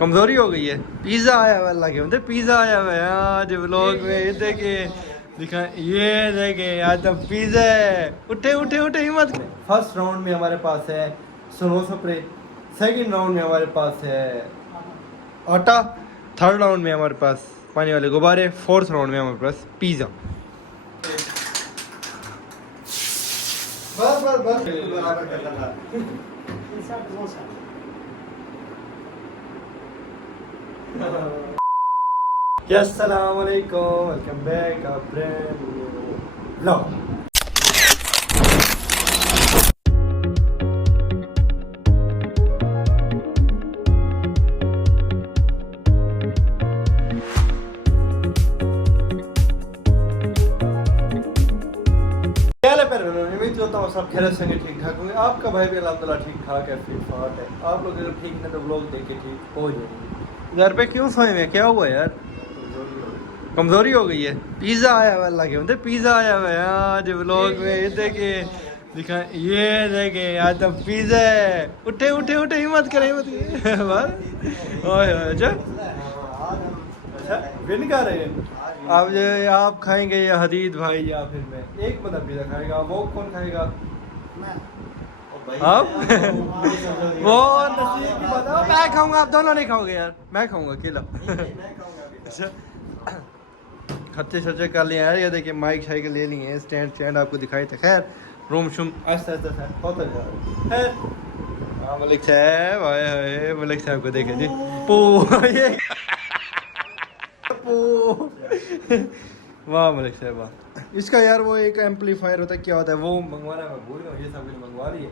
कमजोरी हो गई है। पिज्जा आया हुआ अल्लाह के मतलब पिज्जा आया हुआ है आज व्लॉग में। ये देखे दिखा, ये देखे आज तो पिज्जा है। उठे उठे उठे हिम्मत। फर्स्ट राउंड में हमारे पास है स्नो स्प्रे, सेकंड राउंड में हमारे पास है आटा, थर्ड राउंड में हमारे पास पानी वाले गुब्बारे, फोर्थ राउंड में हमारे पास पिज्जा। बस बस बस अस्सलाम वालेकुम, welcome back a brand new vlog. होता हूँ सब खैर संगे ठीक ठाक होंगे। आपका भाई भी अल्हम्दुलिल्लाह ठीक ठाक है, फिट फाट है। आप लोग अगर ठीक है तो व्लॉग देख के ठीक हो जाएंगे। घर पे क्यों सोए हुए, क्या हुआ यार? कमजोरी हो गई है। पिज्जा आया हुआ अल्लाह के मतलब पिज्जा आया हुआ है आज व्लॉग में। ये देखे दिखा, ये देखे आज तो पिज्जा है। उठे उठे उठे हिम्मत करे हिम्मत। अच्छा विन कर रहे हैं अब। ये आप खाएंगे या हदीद भाई या फिर मैं? एक बंदा पिज्जा खाएगा, वो कौन खाएगा? आप वो नसीब की बात है। मैं खाऊंगा, आप दोनों नहीं खाओगे यार। मैं खाऊंगा अकेला। अच्छा खर्चे शर्चे कर लिए यार। ये देखिए माइक शाइक ले लिए हैं, स्टैंड स्टैंड आपको दिखाई थे। खैर रूम शूम आस्ते आस्ते होता जा रहा है। हाँ मलिक साहब आए हाय, मलिक साहब को देखे जी पू ये वाह मलिक साहब वाह। इसका यार वो एक एम्पलीफायर होता है, क्या होता है वो मंगवाना है, मैं भूल गया। ये सब कुछ मंगवा रही है,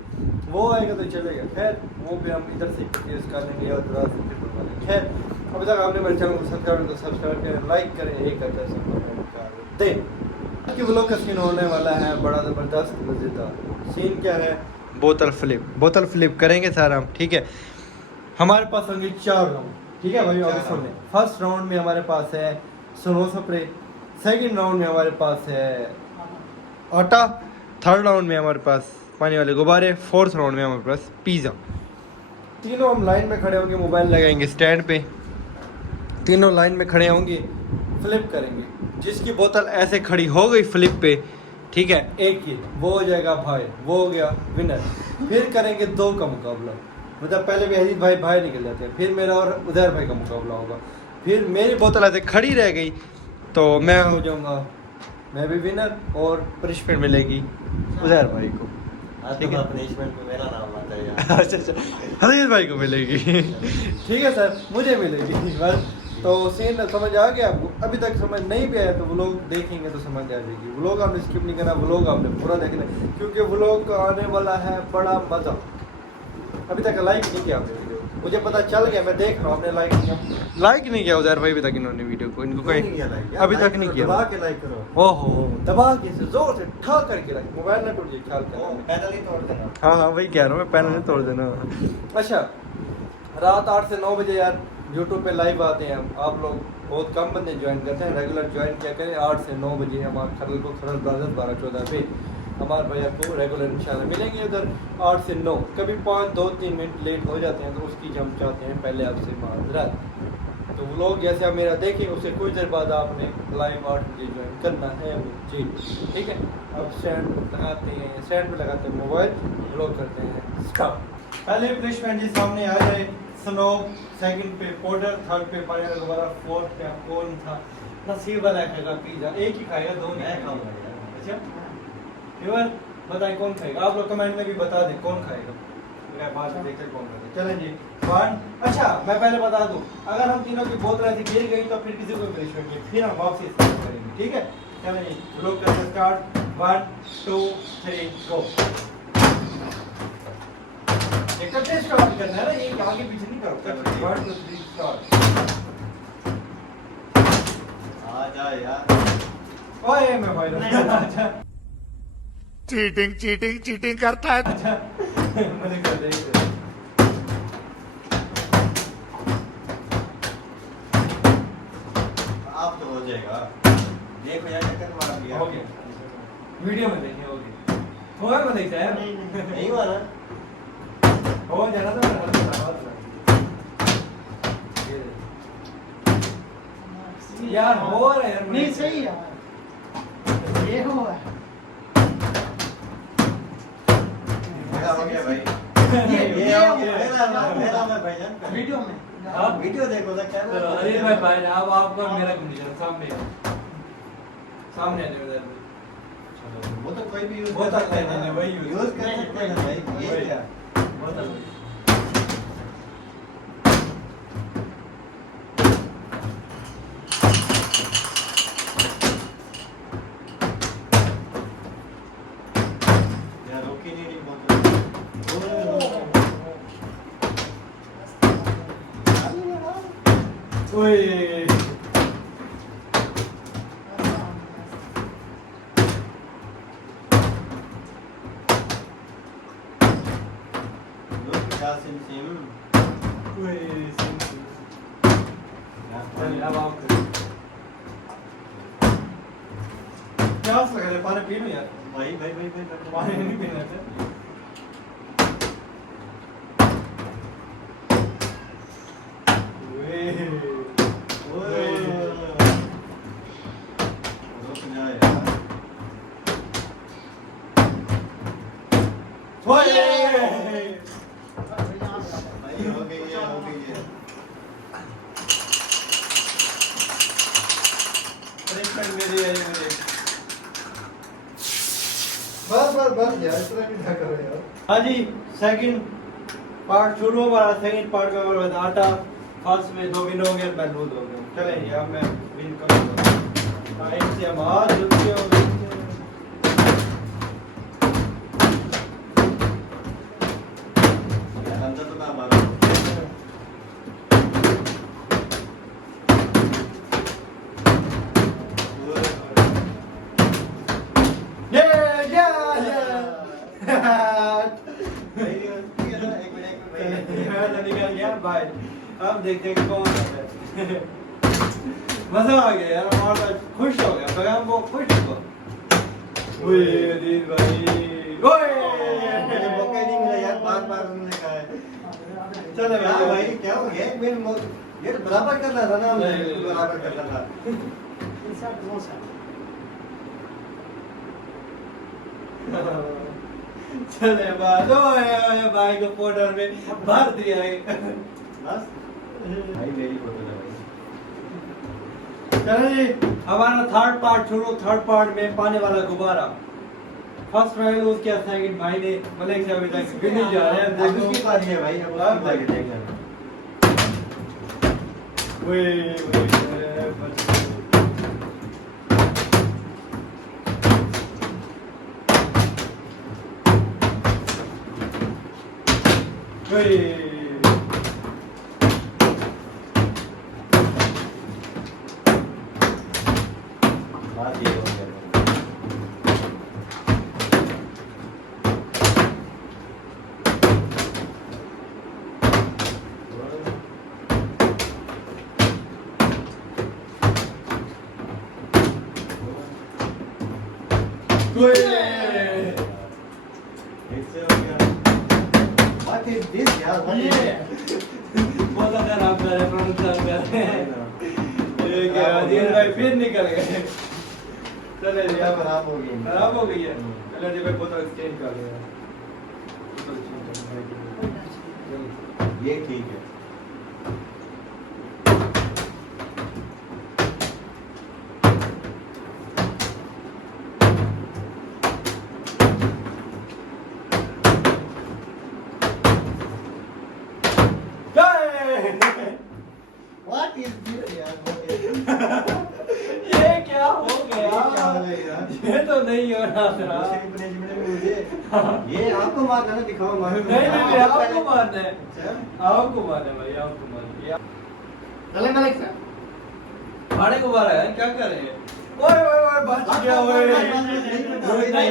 वो आएगा तो चलेगा। खैर वो भी हम इधर से यूज़ कर लेंगे और थोड़ा सा फिर बनवा लेंगे। खैर अभी तक आपने मेरे चैनल को सब्सक्राइब करें, लाइक करें, एक करते दें कि व्लॉग का सीन होने वाला है बड़ा ज़बरदस्त मज़ेदार। सीन क्या है? बोतल फ्लिप करेंगे सर हम, ठीक है। हमारे पास होंगे 4 राउंड, ठीक है भाई। अभी सुन लें। फर्स्ट राउंड में हमारे पास है स्नो स्प्रे, सेकंड राउंड में हमारे पास है आटा, थर्ड राउंड में हमारे पास पानी वाले गुब्बारे, फोर्थ राउंड में हमारे पास पिज़्ज़ा। तीनों हम लाइन में खड़े होंगे, मोबाइल लगाएंगे स्टैंड पे, तीनों लाइन में खड़े होंगे, फ्लिप करेंगे। जिसकी बोतल ऐसे खड़ी हो गई फ्लिप पे, ठीक है, एक ही वो हो जाएगा भाई, वो हो गया विनर। फिर करेंगे 2 का मुकाबला, मतलब पहले भी अजीत भाई बाहर निकल जाते हैं, फिर मेरा और उधर भाई का मुकाबला होगा। फिर मेरी बोतल ऐसे खड़ी रह गई तो मैं हो जाऊंगा, मैं भी विनर, और पनिशमेंट मिलेगी उधर भाई को। ठीक है पनिशमेंट में मेरा नाम आता है यार। अच्छा अजीत भाई को मिलेगी। ठीक है सर, मुझे मिलेगी बस। तो सीन समझ आ गया आपको? अभी तक समझ नहीं भी आया तो व्लॉग देखेंगे तो समझ आ जाएगी। व्लॉग आपने स्किप नहीं करना, व्लॉग आपने पूरा देखना, क्योंकि व्लॉग का आने वाला है बड़ा मजा। अभी तक लाइक नहीं किया आपने वीडियो, मुझे पता चल गया, मैं देख रहा हूँ आपने लाइक नहीं किया उधर भाई अभी तक इन्होंने वीडियो को, इनको कोई अभी तक नहीं किया। दबा के लाइक करो। ओहो दबा के जोर से ठा करके लाइक, मोबाइल ना टूट जाए, ख्याल करो। पैनल ही तोड़ देना। हाँ वही कह रहा हूँ मैं, पैनल नहीं तोड़ देना। अच्छा रात 8 से 9 बजे यार यूट्यूब पे लाइव आते हैं हम। आप लोग बहुत कम बंदे ज्वाइन करते हैं, रेगुलर ज्वाइन क्या करें। 8 से 9 बजे हमारे खरल ब्रादर्स 12-14 पे हमारे भैया को रेगुलर इंशाल्लाह मिलेंगे उधर 8 से 9। कभी 5-2-3 मिनट लेट हो जाते हैं तो उसकी हम चाहते हैं पहले आपसे माजरत। तो व्लॉग जैसे आप मेरा देखेंगे उससे कुछ देर बाद आपने लाइव 8 बजे ज्वाइन करना है जी, ठीक है। अब स्टैंड लगाते हैं, स्टैंड पे लगाते हैं मोबाइल, व्लॉग करते हैं स्टार्ट। पहले रिफ्रेशमेंट जी सामने आ जाए। स्नो, सेकंड पे पाउडर, थर्ड पे पानी वाला गुब्बारा, फोर्थ पे कौन था नसीब वाला खाएगा पिज्जा। एक ही खाएगा, 2 नहीं खाऊंगा यार। अच्छा व्यूअर बताएं कौन खाएगा? आप लोग कमेंट में भी बता दें कौन खाएगा, मैं बाद में देखते कौन खाएगा। चलें जी 1। अच्छा मैं पहले बता दूं, अगर हम तीनों की बोतल ऐसी गिर गई तो फिर किसी को पनिशमेंट नहीं, फिर हम वापसी स्टार्ट करेंगे, ठीक है। चलें जी लोग करते स्टार्ट। 1 2 3 गो। इकट्ठे स्टार्ट करना है ना, ये आगे पीछे नहीं करो। 1 2 3 स्टार्ट। आ जा यार। ओए मैं भाई अच्छा चीटिंग करता है। अच्छा मैंने कर दिया। आप तो हो जाएगा, देखो यार क्या करवा दिया। हो गया, वीडियो में देखिए हो गया। होगा मैं देखता है नहीं हुआ ना, हो जाना तो मैं यार हो रहा है यार नहीं सही है ये हो है मेरा हो गया भाई ये हो हो गया मेरा मैं भाईजान वीडियो में हाँ? वीडियो देखो ना क्या चलो, अरे भाई भाई अब आपका मेरा कंडीशन सामने सामने आ जाओ इधर वो तो कोई भी यूज वो कर तो सकता है नहीं, ना वही यूज कर सकते हैं ना भाई ये क्या बहुत अलग यार रोकी नहीं बहुत ओए लोग क्या सिम सिम ओए चलिए अब आप क्या लग रहा है पानी पी लो यार भाई पानी नहीं पीना है ओए रुक जा यार ओए भाई हो गई है ट्रीटमेंट मेरी है ये मुझे बस यार इतना भी ना करो यार हाँ जी सेकंड पार्ट शुरू हो रहा सेकंड पार्ट में और आटा फर्स्ट में 2 विन हो गए मैं लूज हो गया चले जी अब मैं विन करूंगा टाइम से आवाज जल्दी हो गई यार अंदर तो ना मारो ये भाई ये ना एक मिनट मैं तो निकल गया भाई अब देखते हैं कौन है मजा आ गया यार हमारा खुश हो गया पैगाम वो खुश हो ओए अदील भाई ओए मुझे मौका ही नहीं मिला यार बार उन्होंने कहा है चलो क्या भाई क्या हो गया एक मिनट ये तो बराबर करना था ना हमने नहीं, बिल्कुल बराबर करना था इंसर्ट वो सर चले बात ओए भाई को पाउडर में भर दिया है बस भाई मेरी फोटो है भाई चलो जी हमारा थर्ड पार्ट शुरू थर्ड पार्ट में पाने वाला गुब्बारा फर्स्ट राउंड यूज किया सेकंड भाई ने मलिक से अभी तक भी नहीं जा रहे हैं अब देखो उसकी बारी है भाई अब उसकी बारी देख लेना बात ये हो गया इससे हो गया What is this यार What is this? बहुत खराब कर रहे प्रोनाउंस कर रहे हैं ये क्या अजीत भाई फिर निकल गए चले जी अब खराब हो गई खराब हो गई है चलो जी भाई बोतल एक्सचेंज कर लिया ये ठीक है What is this यार What is this? ये क्या हो गया ये क्या हो गया यार? ये तो नहीं हो रहा था दूसरी punishment में मुझे ये आपको मारना ना दिखाओ मारो नहीं आपको मारना है अच्छा आपको मारना है भाई आपको मारना है चले मलिक सर भाड़े को मारा है क्या कर रहे हैं ओए ओए ओए बच गया ओए नहीं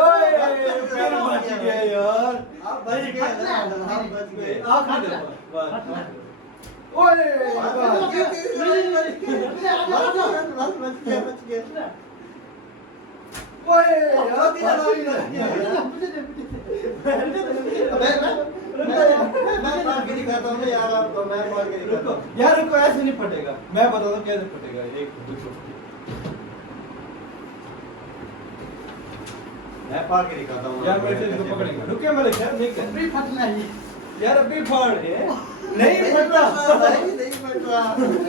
ओए फिर बच गया यार आप बच गए आप बच गए आप भी देखो बस ओए बच गया ओए यार मुझे दे अबे मैं मार के दिखाता हूँ यार आपको, मैं मार के दिखाता रुको हूँ। यार, रुको, ऐसे नहीं फटेगा, मैं बताता हूँ कैसे फटेगा। एक रुको, मैं फाड़ के दिखाता हूँ यार मेरे से इसको पकड़ेगा, रुकिए मलिक साहब, नहीं कर अभी फटना है यार, अभी फाड़ है, नहीं फट रहा, नहीं फट रहा,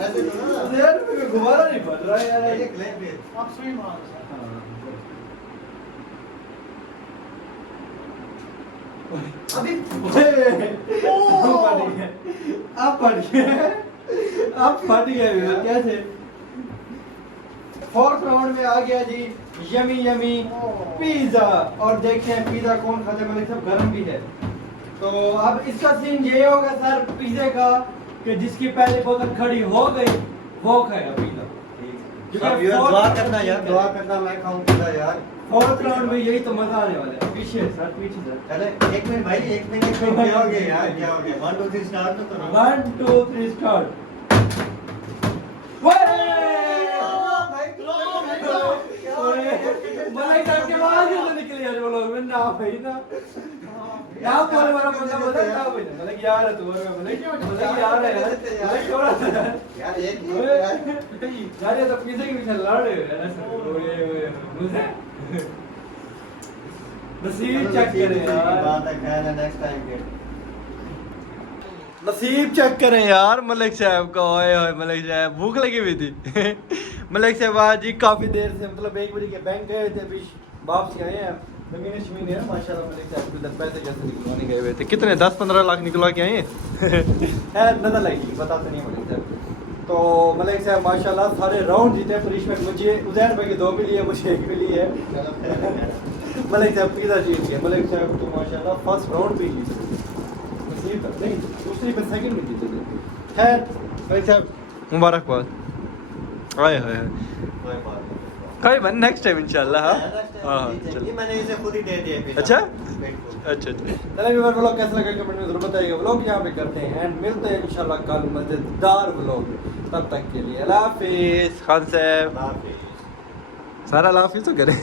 ऐसे करो ना यार मेरे गुब्बारा नहीं फट रहा है यार। ये क्लैप है। आप सुई मारो सर अभी आप फट गए, आप फट गए कैसे? फोर्थ राउंड में आ गया जी यमी यमी पिज्जा, और देखते हैं पिज्जा कौन खाता है। मलिक साहब गरम भी है, तो अब इसका सीन ये होगा सर पिज्जे का कि जिसकी पहले बोतल खड़ी हो गई वो खाएगा पिज्जा। अब यार दुआ करना यार, दुआ करना, मैं खाऊं पिज़्ज़ा यार। फोर्थ राउंड में यही तो मजा आने वाला है। पीछे सर, पीछे सर। अरे एक मिनट भाई, एक मिनट में क्या हो गया यार, क्या हो गया? 1 2 3 स्टार्ट तो करो। 1 2 3 स्टार्ट। मलिक साहब के बाद ही तो निकले यार वो लोग, ना भाई ना, यहाँ पर हमारा बंदा बोला ना भाई, मलिक यार है तू, मलिक यार है यार, मलिक छोड़ा यार एक यार, ये तो पीछे के पीछे लड़ रहे हैं ना सर, ओए मुझे नसीब चेक करें यार, बात है, खैर है, नेक्स्ट टाइम के नसीब चेक करें यार मलिक साहब का। ओए ओए मलिक साहब, भूख लगी हुई थी। मलिक साहब आज जी काफी देर से, मतलब 1 बजे के बैंक गए थे, अभी वापसी आए हैं। जमीन शमीन है माशाल्लाह, मलिक साहब को 10 पैसे जैसे निकलवाने गए हुए थे। कितने 10-15 लाख निकलवा के आए है, नजर लगी, पता तो नहीं मलिक साहब। तो मलिक साहब माशाल्लाह सारे राउंड जीते। पनिशमेंट मुझे उजैर भाई के 2 मिली है, मुझे 1 मिली है। मलिक साहब पिज़्ज़ा जीत गए। मलिक साहब तो माशाल्लाह फर्स्ट राउंड भी जीते, नहीं दूसरी पर सेकंड में जीते थे। खैर मलिक साहब मुबारकबाद। आए हाय कोई बात नहीं। कोई बन नेक्स्ट टाइम इंशाल्लाह। हाँ ये चलो, मैंने इसे खुद ही दे दिया पिज़्ज़ा। अच्छा? बिल्कुल। अच्छा चलिए व्यूअर, व्लॉग कैसा लगा कमेंट में जरूर बताइएगा। व्लॉग यहाँ पे करते हैं एंड मिलते हैं इंशाल्लाह कल मजेदार व्लॉग। तब तक के लिए अल्लाह हाफिज़। खान साहब अल्लाह हाफिज़। सारा अल्लाह हाफिज़ तो करें।